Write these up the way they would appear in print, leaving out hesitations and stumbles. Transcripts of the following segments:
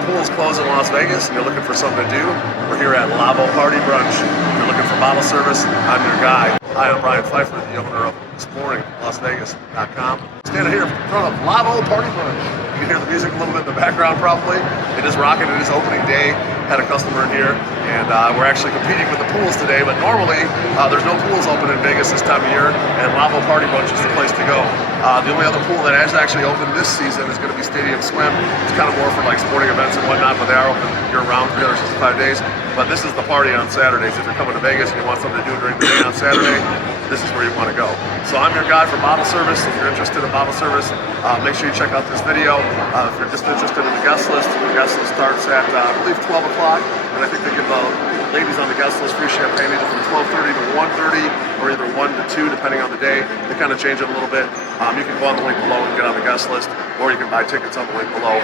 the pool is closed in Las Vegas and you're looking for something to do, we're here at Lavo Party Brunch. If you're looking for bottle service, I'm your guy. Hi, I'm Pfeiffer, the owner of ExploringLasVegas.com. Standing here in front of Lavo Party Brunch. You can hear the music a little bit in the background probably. It is rocking, it is opening day. Had a customer in here, and we're actually competing with the pools today, but normally there's no pools open in Vegas this time of year, and Lavo Party Brunch is the place to go. The only other pool that has actually opened this season is going to be Stadium Swim. It's kind of more for like sporting events and whatnot, but they are open year-round, 365 days. But this is the party on Saturdays. If you're coming to Vegas and you want something to do during the day on Saturday, this is where you want to go. So I'm your guy for bottle service. If you're interested in bottle service, make sure you check out this video. If you're just interested in the guest list starts at, I believe, 12 o'clock. And I think they give the ladies on the guest list free champagne either from 12:30 to 1:30 or either 1 to 2, depending on the day. They kind of change it a little bit. You can go on the link below and get on the guest list, or you can buy tickets on the link below.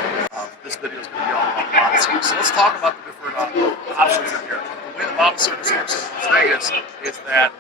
This video is going to be all about bottle service. So let's talk about the different options in here. The way the bottle service works in Las Vegas is that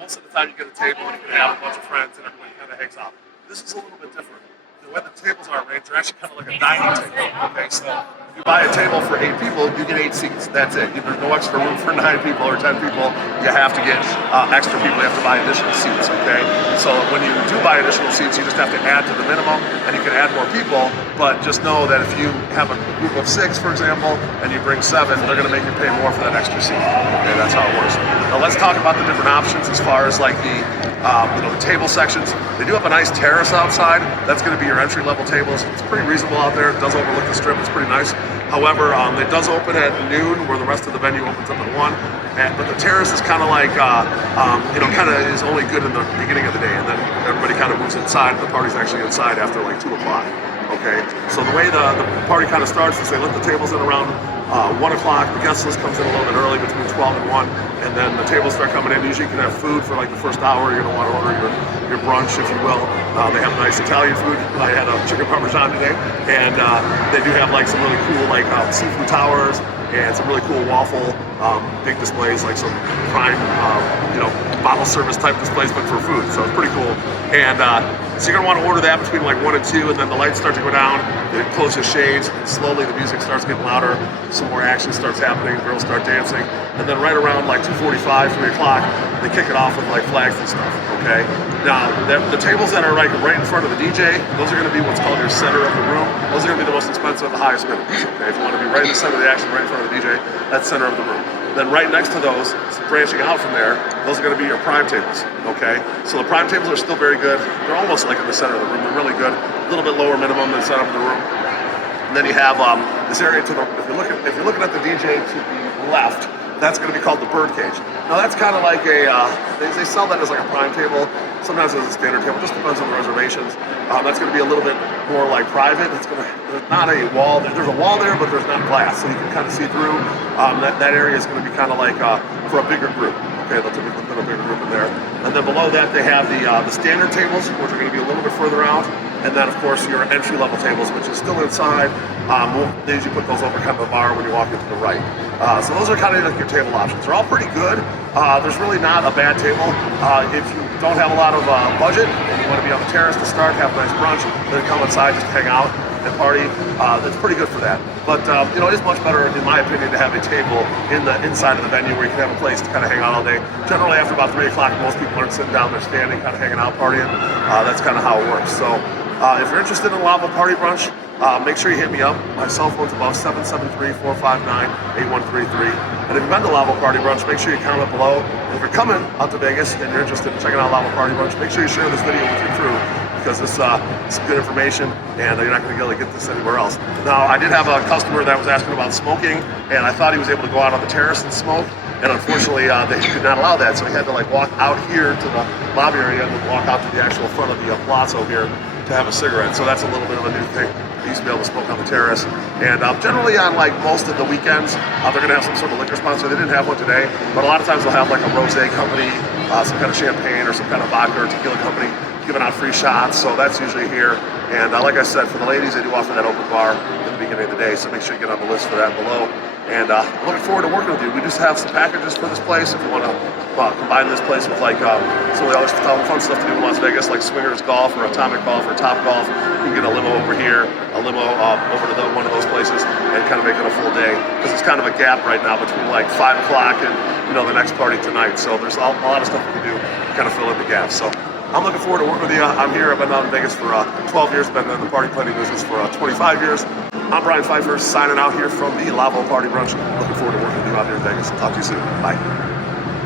most of the time you get a table and you can have a bunch of friends and everybody kind of hangs out. This is a little bit different. The way the tables are arranged, they're actually kind of like a dining table. Okay, so if you buy a table for 8 people, you get 8 seats. That's it. There's no extra room for 9 people or 10 people. You have to get extra people. You have to buy additional seats. Okay, so when you do buy additional seats, you just have to add to the minimum, and you can add more people. But just know that if you have a group of 6, for example, and you bring 7, they're going to make you pay more for that extra seat. Okay, that's how it works. Now let's talk about the different options as far as like the the table sections. They do have a nice terrace outside. That's going to be your entry-level tables. It's pretty reasonable out there. It does overlook the strip. It's pretty nice. However, it does open at noon, where the rest of the venue opens up at 1. But the terrace is kind of like, kind of is only good in the beginning of the day, and then everybody kind of moves inside. The party's actually inside after like 2 o'clock. Okay, so the way the party kind of starts is they let the tables in around 1 o'clock. The guest list comes in a little bit early, between 12 and 1, and then the tables start coming in. Usually you can have food for like the first hour. You're going to want to order your brunch, if you will. They have nice Italian food. I had a chicken parmesan today, and they do have like some really cool like seafood towers and some really cool waffle big displays, like some prime bottle service type displays, but for food. So it's pretty cool. And so you're gonna want to order that between like 1 and 2, and then the lights start to go down. It closes shades, and slowly the music starts getting louder. Some more action starts happening. Girls start dancing, and then right around like 2:45, 3 o'clock, they kick it off with like flags and stuff. Okay. Now the tables that are like right in front of the DJ, those are going to be what's called your center of the room. Those are going to be the most expensive, the highest minimums. Okay. If you want to be right in the center of the action, right in front of the DJ, that's center of the room. Then right next to those, branching out from there, those are going to be your prime tables, okay? So the prime tables are still very good. They're almost like in the center of the room. They're really good. A little bit lower minimum than center of the room. And then you have this area to the, if you're looking at the DJ to the left, that's going to be called the bird cage. Now that's kind of like a, they sell that as like a prime table. Sometimes as a standard table, just depends on the reservations. That's going to be a little bit more like private. There's not a wall there. There's a wall there, but there's not glass, so you can kind of see through. That area is going to be kind of like for a bigger group. Okay, they'll typically put a bigger group in there. And then below that, they have the standard tables, which are going to be a little bit further out. And then, of course, your entry-level tables, which is still inside. They usually put those over kind of the bar when you walk into the right. So those are kind of like your table options. They're all pretty good. There's really not a bad table. If you don't have a lot of budget and you want to be on the terrace to start, have a nice brunch, then come inside just to hang out and party, that's pretty good for that. But it is much better, in my opinion, to have a table in the inside of the venue where you can have a place to kind of hang out all day. Generally, after about 3 o'clock, most people aren't sitting down, they're standing, kind of hanging out, partying. That's kind of how it works. So if you're interested in Lavo Party Brunch, make sure you hit me up. My cell phone's above 773-459-8133. And if you've been to Lavo Party Brunch, make sure you comment below. And if you're coming out to Vegas and you're interested in checking out Lavo Party Brunch, make sure you share this video with your crew, because it's good information, and you're not going to be able to get this anywhere else. Now, I did have a customer that was asking about smoking, and I thought he was able to go out on the terrace and smoke, and unfortunately, they did not allow that, so he had to like walk out here to the lobby area and then walk out to the actual front of the Palazzo here to have a cigarette. So that's a little bit of a new thing. They used to be able to smoke on the terrace. And generally on like most of the weekends, they're gonna have some sort of liquor sponsor. They didn't have one today, but a lot of times they'll have like a rosé company, some kind of champagne or some kind of vodka or tequila company giving out free shots. So that's usually here. And like I said, for the ladies, they do offer that open bar at the beginning of the day. So make sure you get on the list for that below. And I'm looking forward to working with you. We just have some packages for this place. If you want to combine this place with like some of the other fun stuff to do in Las Vegas, like swingers golf or atomic golf or top golf, you can get a limo over here, a limo over to one of those places. and kind of make it a full day, because it's kind of a gap right now between like 5 o'clock and the next party tonight. So there's a lot of stuff we can do to kind of fill in the gaps. So I'm looking forward to working with you. I'm here. I've been out in Vegas for 12 years. Been in the party planning business for 25 years. I'm Pfeiffer, signing out here from the Lavo Party Brunch. Looking forward to working with you out here in Vegas. Talk to you soon. Bye.